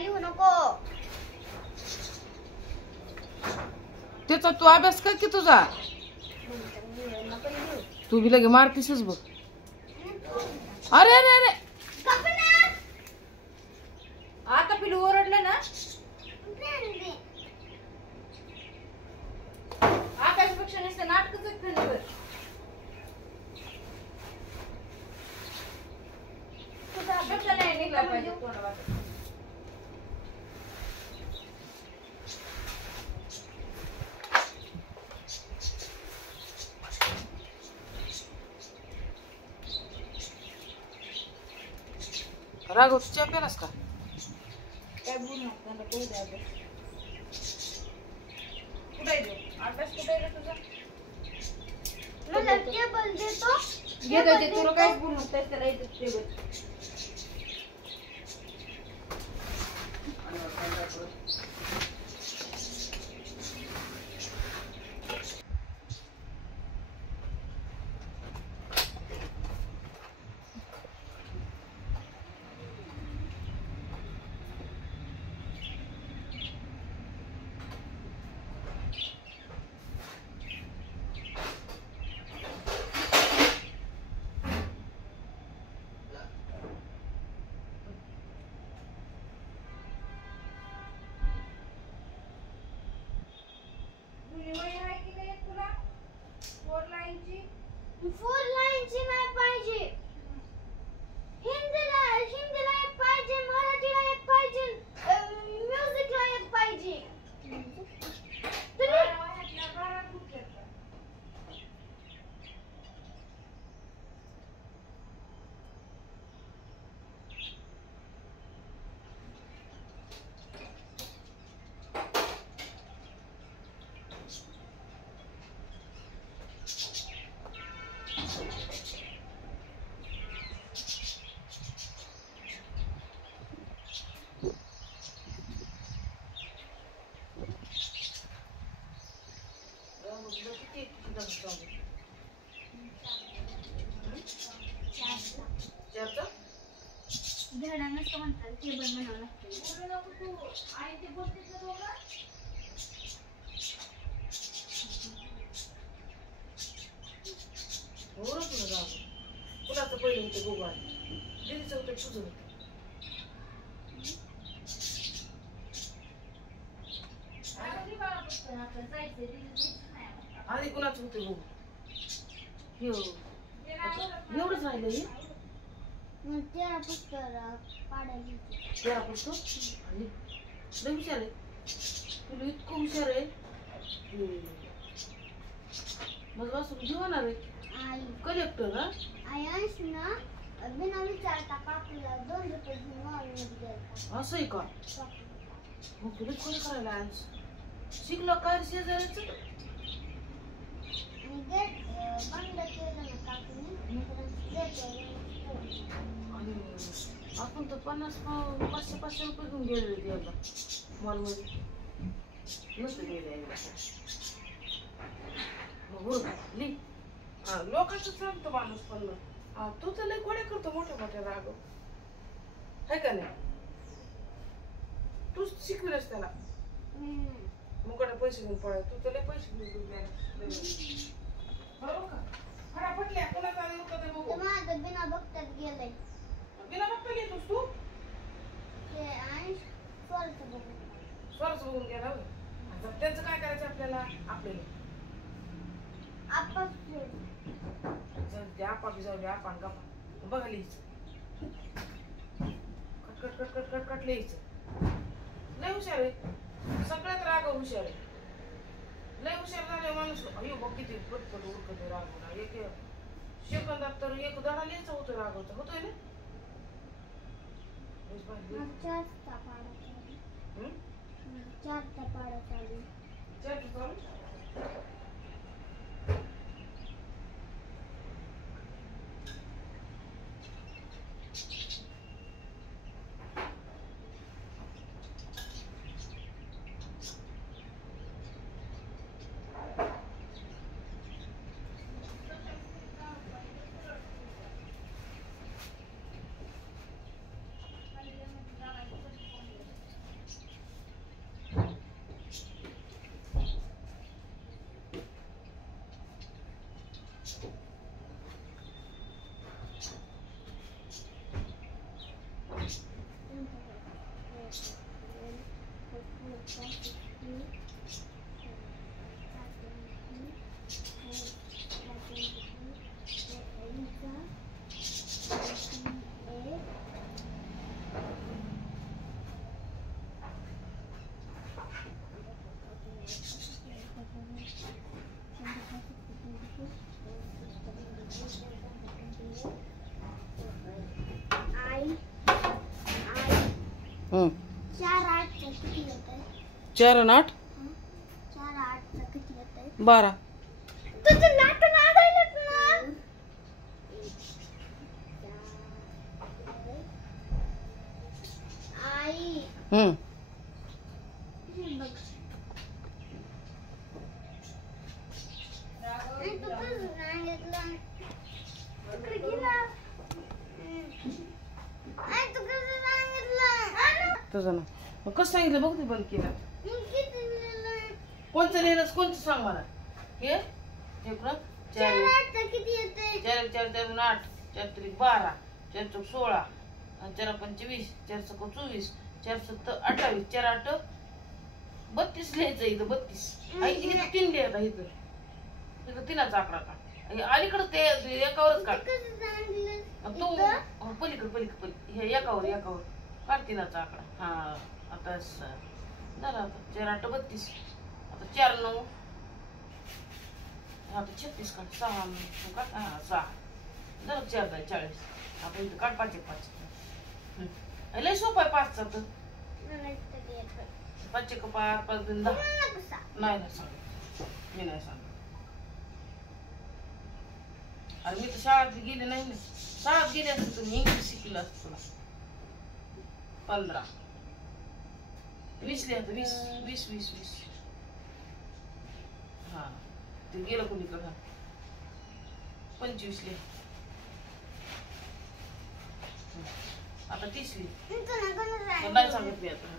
काय लिहू नको. त्याचा तू अभ्यास कर की तुझा. तू बी लगे मारतीसच बघ. अरे अरे अरे आता पिलू ओरडलं ना. आकाशपेक्षा नसतं नाटकच फिरलं. शब्द नाही निघला पाहिजे तोंडात. राघव तू चहा प्यालास का? काय बोल ना त्यांना कळू द्या. कुठे आहे तो अभ्यास? कुठे आहे तुझा? मला टेबल देतो. घेतो ते तुला काहीच बोलू नको. त्याला येतं टेबल. फोर लाईनची नाही पाहिजे. हिंदीला एक पाहिजे, मराठीला एक पाहिजे, म्युझिकला एक पाहिजे. घेण्यानंच म्हणतात टेबल म्हणावं लागतं. आई ते बोलते ना दोघं. हो ना तुला राघव. कुणाचं पहिलं होतं गोगल? दीदीचं होतं तुझं होतं? आधी कुणाचं होतं गोगल? एवढंच राहिलं हे. 13 पुस्तकं पाडायची. 13 पुस्तक आणि लय हुशार आहे. तुला इतकं हुशार आहे. मग वाचून घेणार आहे. आई कलेक्टर हा. आई आहेस ना, बिना विचारता काकूला 2 रुपये घेऊन मॉलमध्ये गेलता. असं आहे का? मग तुला कोणी करायला आज शिकलो काय शेजाऱ्याचं? आणि गेट बंद केलं ना काकूने. आणि आपण तर 500 रुपये घेऊन गेलेले त्याला मॉलमध्ये. नसतं गेले लिह. हा लोकांचं सांगतो माणूस. पण तू तर लय गोड्या करतो मोठ्या मोठ्या राघव. आहे का नाही? तूच शिकविलस त्याला. मुकाटा पैसे घेऊन पळा. तू तर लय पैसे घेऊन बरोबर का? फटाफटल्या कोणाचा आधी होता ते बघू. माझं बिना बघतात गेलंय. बिना बघता घेतोस तू? ते आणि स्वरचं बघून. स्वरच बघून गेला होय. आता त्यांचं काय करायचं आपल्याला? आपल्याला आपण ते आपा बी जाऊ दे. आपण गप्पा बघा लिहायचं. Cut cut cut cut cut cut लिहायचं. लय हुशार आहे. सगळ्यात राघव हुशार आहे. लय हुशार झाले माणूस. अयो बघ किती पटपट उरकत राघवला. एक सेकंदात तर एक धडा लिहायचा होतो राघवचा. होतोय ना? 4 पाडा चालू. 4 पाडा चालू. 4 चालू. 4 8 किती येतंय? 4 आणि 8 4 8 किती येतंय? 12. तुझं नाटक नादायलाच ना. आई हम्म. हे बघ. आई तू कसं सांगितलं? तिकडे गेला. आई तू कसं सांगितलं? तुझं ना मग कसं सांगितलं बघ ते बंद केलं. मग किती लिहिलंय? कोणचं लिहिलंस कोणचं सांग मला. हे पुन्हा 4 4 8 किती येतंय? 4 4 4 8 4 3 12 4 चौक 16 आणि 4 5 20 4 6 24 4 7 28 4 8 32 लिहायचं इथं 32. आई इथं 3 लिहायचा इथं 3चा आकडा का अलीकडं ते एकावरच काढ. कसं सांगितलं? तू पलीकडे हे एकावर काढ 3चा आकडा. हा आता झालं आता 4 8 32 आता 4 9 आता 36 काढ 6 9 काढ. हा 6 झालं 4 10 40. आता इथं काढ 5 1 5. लय सोपं आहे 5चा तर. मला इतकं येतं. 5 1 5 5 2 10. मला कसा? नाही सांगत मी नाही सांगत. अरे मी तर शाळेत गेले नाही ना. शाळेत गेले असते तुम्ही इंग्लिश शिकलं असतं तुला. 15 20 लिहायचं 20 20 20 हा ते गेलं कोणीकडं. 25 लिहा. आता 30 लिह. तुला कसं नाही सांगितलं? सांगत मी आता.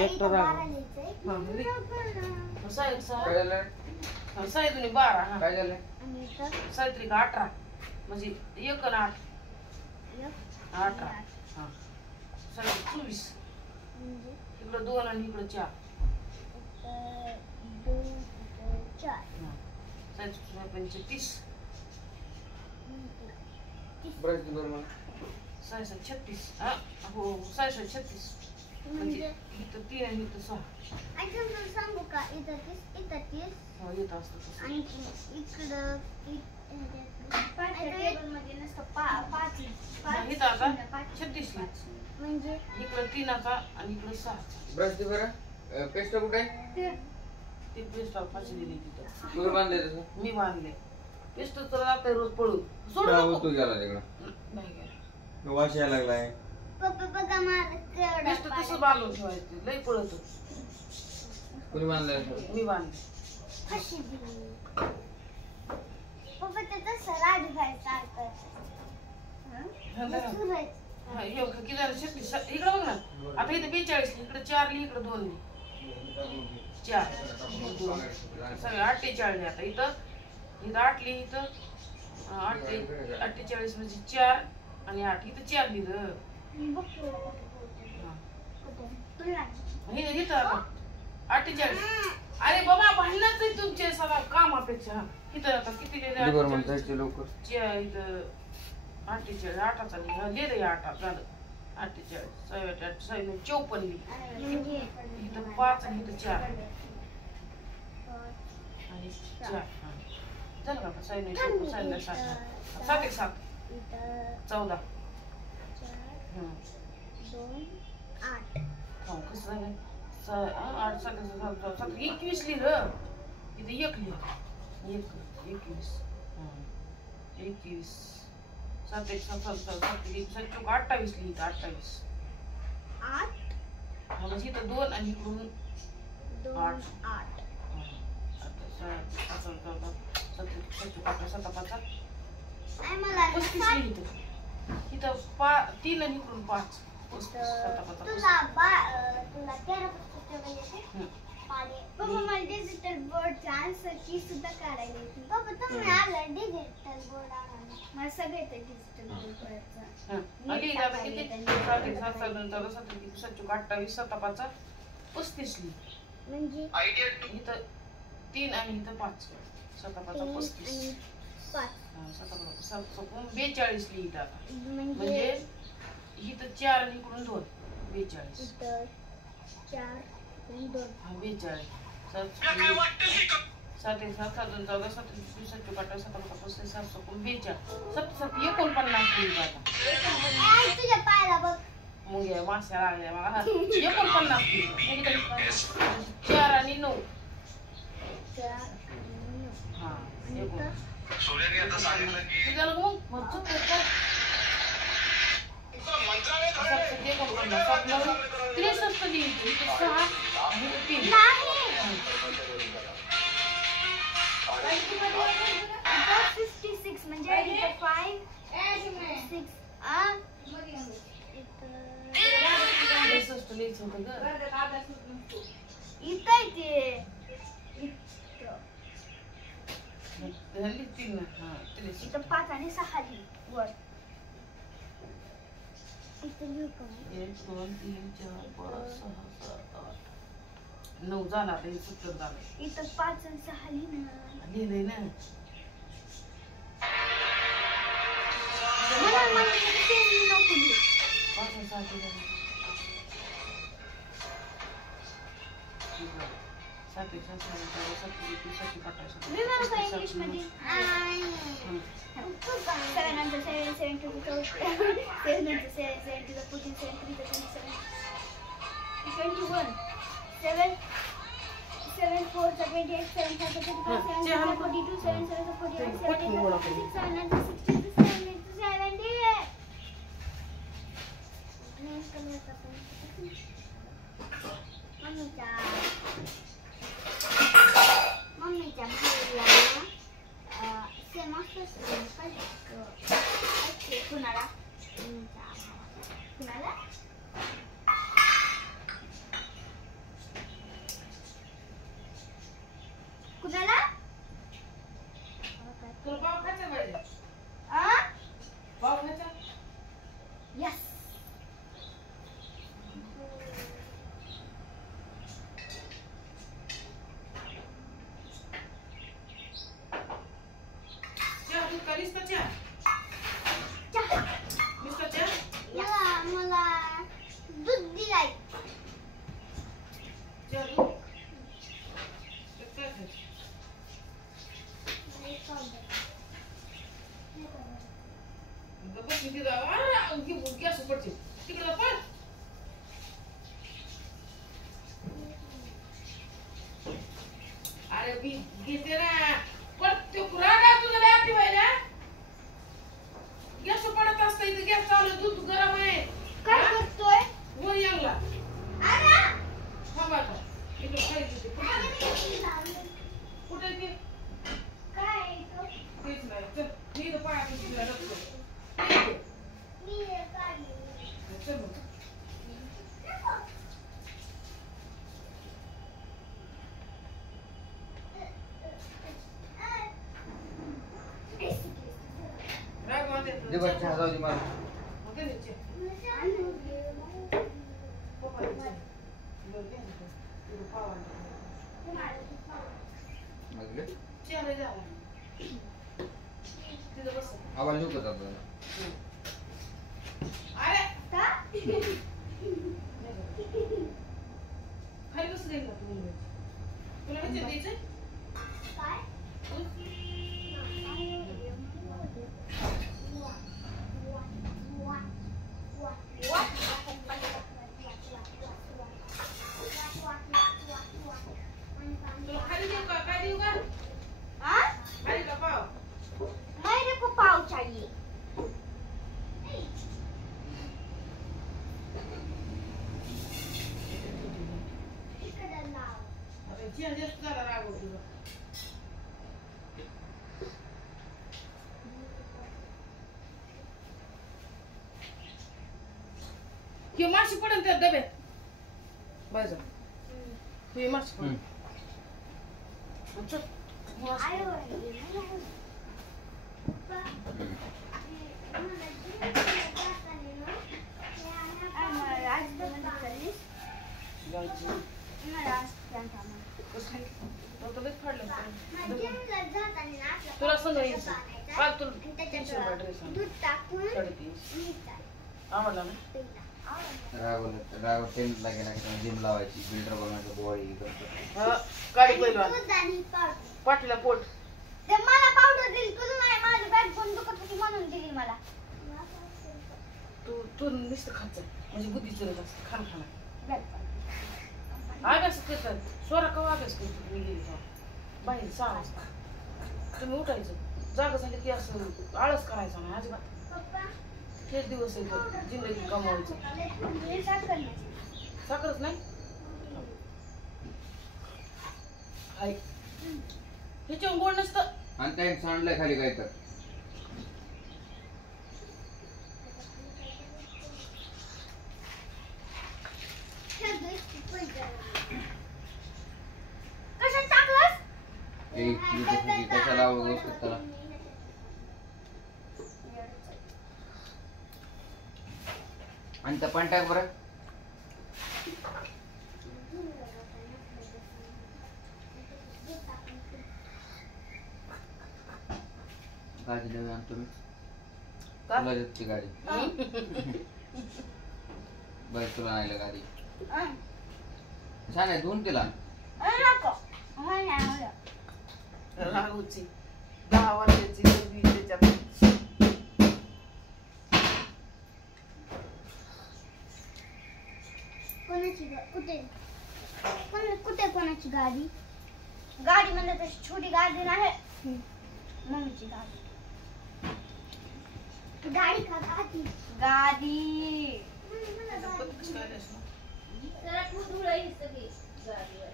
एकटा राग. हा, लिह. साहेब काय झालं? साहेब 12 हा काय झालं? साहित्रिक 18 म्हणजे 1 आणि 8 18 हा साहेब 24 इकडं 2 आणि इकडं 4 साहेब 30 ब्रश दे बरं मला. 36 हा हो 36 म्हणजे इथं 3 आणि इथं 6 सांगू का? इथं 30 हा येत असतं तसं. आणि इकडं टेबलमध्ये नसतं 5 इथं आता 36 लिह. म्हणजे इकडं 3चा आणि इकडं 6चा. ब्रश दे बरं. पेस्ट कुठे आहे? ते पेस्ट पाचशे दिली तिथं. तुम्ही बांधले तसं? मी बांधले पेस्ट तर जाते रोज पळून सोडू काय नको. होतो गेला तिकडं? नाही गेला. वास यायला लागलाय. पप्पा बघा मला केवढा पेस्ट तसं बांधून ठेवायचं लई पळत. कोणी बांधलंय असं? मी बांधले. फाशी दिली. पप्पा ते तसं राजभाई चालतं. हा, हे बघ, किती झालं? 36 इकडं बघ ना. आता इथं 42 इकडे 4 लिह इकडे 2 लिह. 4 सगळे 48 आता इथं 8 लिह इथं 48 म्हणजे 4 आणि 8 इथं 4 लिह. इथं आता 48. अरे बाबा भांडणच आहे तुमचे सगळा कामापेक्षा. इथं आता किती लिहिले? दे बरं मला जायचं लवकर. इथं 48 8चा लिह लिहिलं 8 झालं 48 54 लिह. इथं 5 आणि इथं 4 आणि 4 झालं का? 7 7 1 7 14 कसं झालं? 8 7 7 21 लिहिलं. इथं 1 लिह 21 7 1 7 7 7 28 लिहित 28 म्हणजे इथं 2 आणि इकडून 8 35 लिहित. इथं 3 आणि इकडून 5 तुला 13 पप्पा मला डिजिटल बोर्ड आन्सर सुद्धा काढायला येते. पप्पा तुम्ही आला डिजिटल बोर्ड आणा. मला सगळे ते डिजिटल बोर्ड आली आता किती 7 1 7 7 7 28 7 5 35 लिह. म्हणजे इथं 3 आणि इथं 5. 7 5 3 35. आणि 5 42 लिहित आता. म्हणजे म्हणजे इथं 4 आणि इकडून 2. 42. इथं 4 आणि 2. हा 42. 7 1 7 2 14 7 2 7 8 7 35 7 42 7 7 49 लिहित आता. आई तुझ्या पायाला बघ. मग या माश्या लागल्या मला 49 लिहित. 4 आणि 9. 4 आणि 9. हा आणि इथं सूर्याने आता सांगितलं की तुझ्याला मग भरपूर पेपर 63 लिहित. इथं 6 आणि 3. नाही. इथं 56 म्हणजे इथं 5 6 इथं लिहित होतं ग. इथं ते झाली 3 ना. हा 63. इथं 5 आणि 6 लिहि वर. इथं लिहू का मग? 1 2 3 4 5 6 7 8 9 झाला आता. हे 70 झालं. इथं 5 आणि 6 लिहि ना. लिहिलंय ना. मला ते नको लिहू. 5 आणि 6 झालं. 7 1 7 7 मी मला काय इंग्लिश मध्ये 7 नंतर 7 7 to the 7 नंतर 7 7 to the 14 7 to the 27 21 7 7 4 28 7 5 7 42 7 7 48 7 8 6 7 9 60 7 70. मम्मीच्या भाईला सेम असतंच कुणाला कुणाला कुणाला तुला पाव खायचा पाहिजे. आ पाव खायचा. यस चहा दूध का नुसता चहा? नुसता चहा? मला दूध दिलाय. चहा दूध? त्यात काय खायचं? बस मी तिथं गॅस पडते तिकडं पळ. अरे मी घेते ना पण तो रागा तुझा लय अति व्हायला. गॅस पडत असतं इथं. गॅस चालू आहे, दूध गरम आहे. काय करतोय? वर यांगला अरे थांबा आता. इकडं खायचं ते. कुठे ते काय तो? तेच नाही. चल मी इथं पायापाशी रडतो. मी काढली. चल मग. राग मारते. दे बरं चहा जाऊ दे मला. मग ते नीचे. पप्पा नीचे. इकडं घे ना. इकडं पाव आणला. मग घे. चहा लय झाला. तिथं बस. आवाज येऊ का जातो? अरे का? खाली बस रे का तू. तुला ह्याच्यात द्यायचंय? काय? तुला खाली देऊ का? काय देऊ का? हाँ? खाली का पाव? मेरे को पाव चाहिए. अरे चहा जास्त झाला राग तुझा. कि माशी पडेल त्या डब्यात. बस ही माशी पडेल. चल. आयो. कसली? तो तर लईच फाडलं होतं. जिमला जाताना ना आपला तुला संग डब्बा यायचं. आणायचा. काल तुला आणि 300 रुपये ड्रेस त्याच्यात दूध टाकून 350. न्यायचा. आवडला ना? पहिला. आवडला. राघव टेंटला गेला की जिम लावायची बिल्डर बनवायचं बॉडी करतो. हा, काळी पहिलवान. दूध आणि पावडर. पाठीला पोट. ते मला पावडर दिली तुला नाही माझी बॅग पण दुखत होती म्हणून दिली मला. तू नुसतं खात जा. म्हणजे बुद्धी चलत असते खाण खाणं. बॅग पण. अभ्यास करतात. स्वरा कवा अभ्यास करतो मी गेली तेव्हा. बाहेर 6 वाजता. तुम्ही उठायचं. जागा झाली की असं आळस करायचा नाही अजिबात. पप्पा तेच दिवस येतो जिंदगी कमवायचं. हे साखर नाही. साखरच नाही हाय ह्याच्यावर गोड नसतं. आणि काय सांडलंय खाली काय तर कशात टाकलंस? कशाला गोष्ट त्याला आणि त्या पण टाक बरं. गाडी नवी आणतो मी तुला देते गाडी. बरं तुला नाही गाडी छान आहे धुवून तिला. नको. मला नाही आवडत. राघूची 10 वर्षाची मुलगी त्याच्यात. कोणाची कुठे कोणाची गाडी? गाडी म्हणजे तशी छोटी गाडी नाही. मम्मीची गाडी. गाडी का गाडी? गाडी. जरा कुठून राहील सगळी गाडीवर.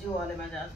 जीव आले माझ्या आज.